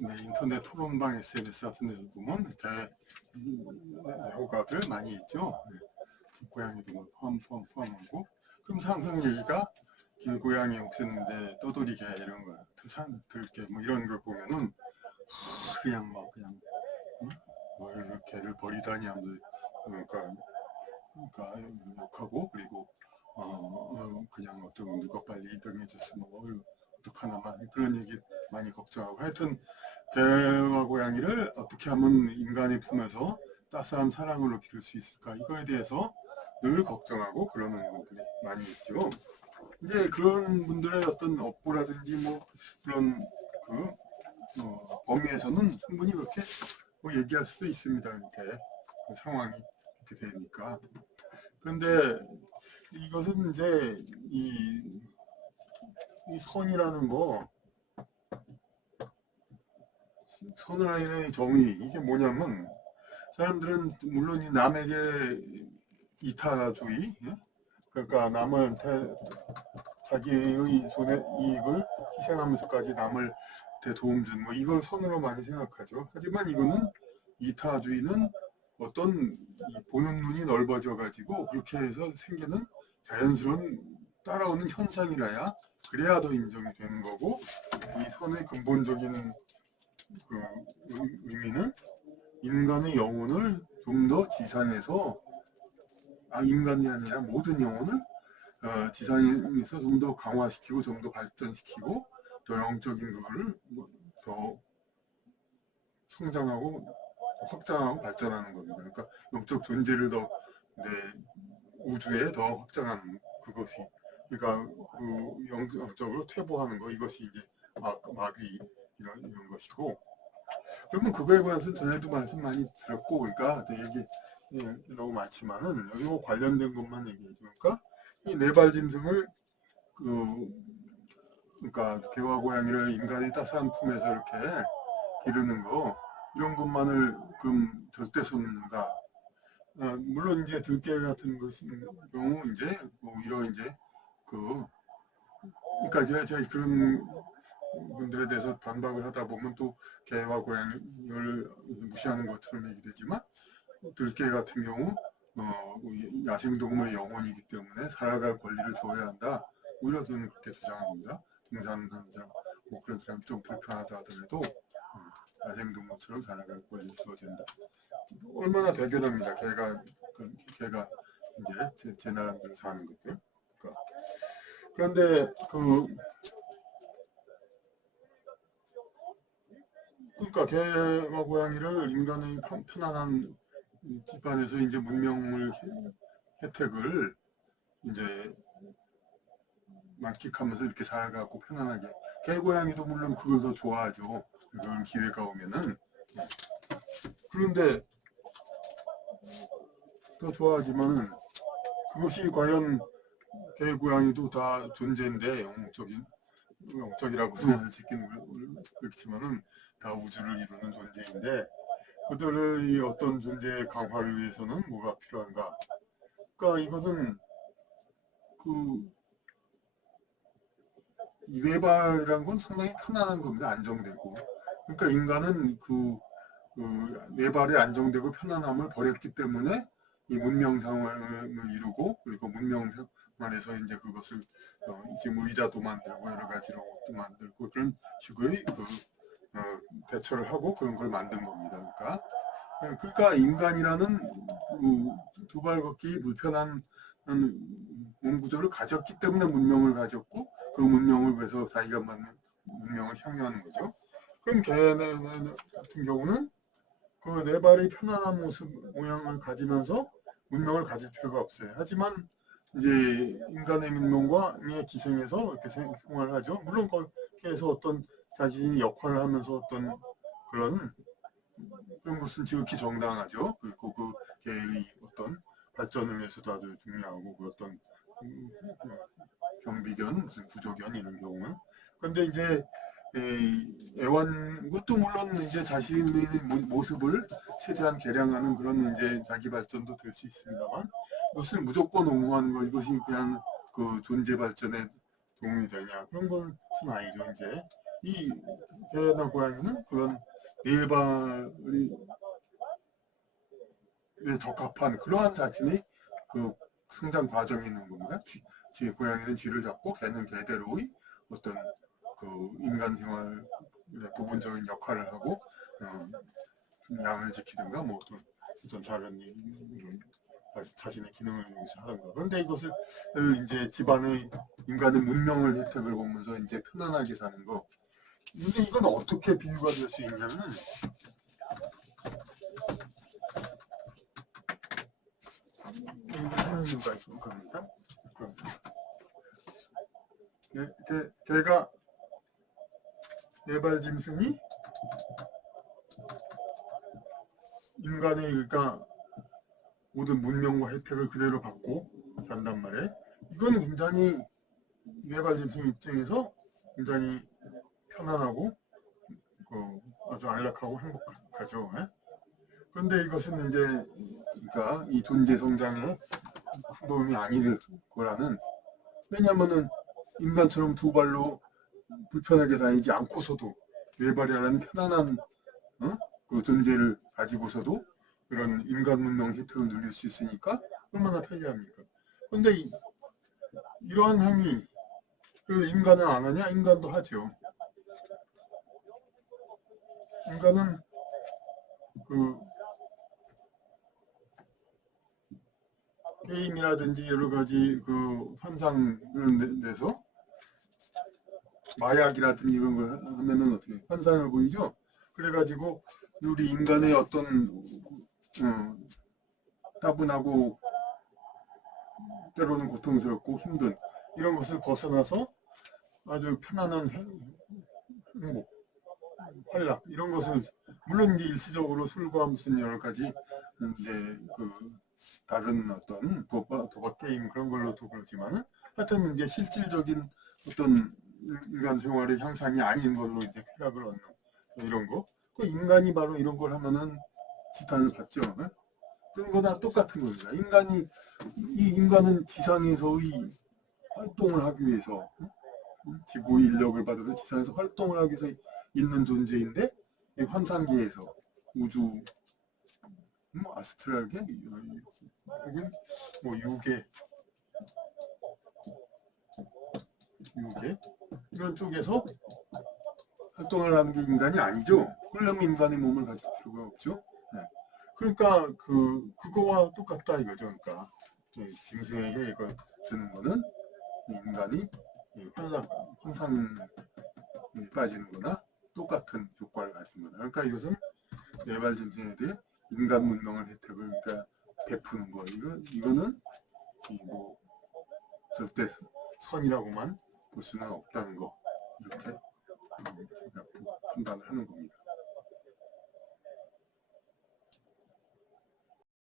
네, 인터넷 토론방 SNS 같은 데서 보면 이렇게 음, 호각을 많이 있죠. 네. 고양이도 뭐 포함, 포함, 포함하고. 그럼 항상 얘기가 길고양이 없앴는데 떠돌이 개 이런 거, 산, 들개 뭐 이런 걸 보면은 하, 그냥 막 그냥 응? 뭐 개를 버리다니 하면서 그러니까 그러니까 욕하고 그리고 어, 어, 그냥 어떤 누가 빨리 입양해 줬으면 어휴 어떡하나만 그런 얘기 많이 걱정하고 하여튼 개와 고양이를 어떻게 하면 인간의 품에서 따스한 사랑으로 기를 수 있을까 이거에 대해서 늘 걱정하고 그러는 분들이 많이 있죠. 이제 그런 분들의 어떤 업보라든지 뭐 그런 그 어, 범위에서는 충분히 그렇게 뭐 얘기할 수도 있습니다. 이렇게 그 상황이 이렇게 되니까. 그런데 이것은 이제 이, 이 선이라는 거 선의의 정의 이게 뭐냐면 사람들은 물론 이 남에게 이타주의 예? 그러니까 대, 자기의 손해 이익을 희생하면서까지 남을 대 도움 준 뭐 이걸 선으로 많이 생각하죠. 하지만 이거는 이타주의는 어떤 이 보는 눈이 넓어져 가지고 그렇게 해서 생기는 자연스러운 따라오는 현상이라야 그래야 더 인정이 되는 거고 이 선의 근본적인 그 의- 의미는 인간의 영혼을 좀 더 지상에서 아 인간이 아니라 모든 영혼을 어, 지상에서 좀 더 강화시키고 좀 더 발전시키고 더 영적인 그거를 뭐더 성장하고 확장하고 발전하는 겁니다. 그러니까 영적 존재를 더 네, 우주에 더 확장하는 그것이 그러니까 그 영- 영적으로 퇴보하는 거 이것이 이제 막 마귀 이런 이런 것이고 그러면 그거에 관해서는 전에도 말씀 많이 들었고 그러니까 또 얘기 예, 너무 많지만은 이거 관련된 것만 얘기해 주니까 이 네발 짐승을 그 그러니까 개와 고양이를 인간의 따스한 품에서 이렇게 기르는 거 이런 것만을 그럼 절대 손는가? 어, 물론 이제 들깨 같은 것인 경우 이제 오히려 이제 그 그러니까 제가, 제가 그런 분들에 대해서 반박을 하다 보면 또 개와 고양이를 무시하는 것처럼 얘기되지만 들깨 같은 경우 어, 이 야생동물의 영혼이기 때문에 살아갈 권리를 줘야 한다. 오히려 저는 그렇게 주장합니다. 등산하는 사람, 뭐 그런 사람이 좀 불편하다 하더라도 음, 야생동물처럼 살아갈 권리를 줘야 된다. 얼마나 대견합니다. 개가 그, 개가 이제 제, 제 나름대로 사는 것들. 그러니까. 그런데 그 그러니까 개와 고양이를 인간의 편- 편안한 이 집안에서 이제 문명을 혜- 혜택을 이제 만끽하면서 이렇게 살아가고 편안하게. 개 고양이도 물론 그걸 더 좋아하죠. 그런 기회가 오면은. 그런데 더 좋아하지만은 그것이 과연 개 고양이도 다 존재인데 영적인 영적이라고는 할 짓긴 그렇지만은 다 우주를 이루는 존재인데 그들의 어떤 존재의 강화를 위해서는 뭐가 필요한가? 그러니까 이것은 그 외발이란 건 상당히 편안한 겁니다. 안정되고. 그러니까 인간은 그, 그 외발이 안정되고 편안함을 버렸기 때문에 이 문명 생활을 이루고 그리고 문명 생활에서 이제 그것을 어, 지금 의자도 만들고 여러 가지 로봇도 만들고 그런 식의 그 어, 대처를 하고 그런 걸 만든 겁니다. 그러니까 예, 그러니까 인간이라는 그 두발 걷기 불편한 음, 몸 구조를 가졌기 때문에 문명을 가졌고 그 문명을 위해서 자기가 만든 문명을 향유하는 거죠. 그럼 걔네 같은 경우는 그 네 발의 편안한 모습 모양을 가지면서 문명을 가질 필요가 없어요. 하지만 이제 인간의 문명과 의 기생해서 이렇게 생- 생활을 하죠. 물론 거기에서 어떤 자신이 역할을 하면서 어떤 그런 그런 것은 지극히 정당하죠. 그리고 그 개의 어떤 발전을 위해서도 아주 중요하고 그 어떤 음, 경비견 무슨 구조견 이런 경우는 근데 이제 이 애완 그것도 물론 이제 자신의 모- 모습을 최대한 개량하는 그런 이제 자기 발전도 될 수 있습니다만 이 것을 무조건 옹호하는 거 이것이 그냥 그 존재 발전에 도움이 되냐 그런 것은 아니죠 이제 이 개나 고양이는 그런 네 발이 에 적합한 그러한 자신의 그 성장 과정이 있는 겁니다. 쥐, 쥐 고양이는 쥐를 잡고 개는 개대로의 어떤 그 인간 생활의 부분적인 역할을 하고 어, 양을 지키든가 뭐 어떤, 다른 이- 이런 자- 자신의 기능을 위해서 하던가 그런데 이것을 이제 집안의 인간의 문명을 혜택을 보면서 이제 편안하게 사는 거. 근데 이건 어떻게 비유가 될 수 있냐면 하는 이유가 있을 겁니다. 개, 개가 네발 짐승이 인간의 그러니까 모든 문명과 혜택을 그대로 받고 산단 말이에요. 이건 굉장히 네발 짐승 입장에서 굉장히 편안하고 그 아주 안락하고 행복하죠. 예? 그런데 이것은 이제 그러니까 이 존재 성장에 큰 도움이 아닐 거라는 왜냐면은 인간처럼 두 발로 불편하게 다니지 않고서도 네 발이라는 편안한 어? 그 존재를 가지고서도 그런 인간 문명 혜택을 누릴 수 있으니까 얼마나 편리합니까? 그런데 이, 이러한 행위 를 인간은 안 하냐? 인간도 하죠. 인간은 그 게임이라든지 여러 가지 그 환상 그런 데- 데서 마약이라든지 이런 걸 하면은 어떻게 환상을 보이죠? 그래가지고 우리 인간의 어떤 어, 따분하고 때로는 고통스럽고 힘든 이런 것을 벗어나서 아주 편안한 행- 행복, 활락 이런 것을 물론 이제 일시적으로 술과 무슨 여러 가지 이제 그 다른 어떤 도박, 도박 게임 그런 걸로도 그렇지만은 하여튼 이제 실질적인 어떤 인간 생활의 향상이 아닌 걸로 이제 쾌락을 얻는 이런 거. 그 인간이 바로 이런 걸 하면은 지탄을 받죠. 예? 그런 거나 똑같은 겁니다. 인간이 이 인간은 지상에서의 활동을 하기 위해서 응? 지구 인력을 받아서 지상에서 활동을 하기 위해서 있는 존재인데 이 환상계에서 우주 뭐 아스트랄계 혹은 뭐 유계 유계 이런 쪽에서 활동을 하는 게 인간이 아니죠. 그러려면 인간의 몸을 가질 필요가 없죠. 네. 그러니까 그 그거와 똑같다 이거죠. 그러니까 이 짐승에게 이걸 주는 거는 이 인간이 이 환상 환상에 빠지는 거나 똑같은 효과를 거다. 그러니까 이것은 네발 짐승에 대해 인간 문명을 혜택을 그러니까 베푸는 거 이거 이거는 이뭐 절대 선이라고만 볼 수는 없다는 거 이렇게 음, 판단을 하는 겁니다.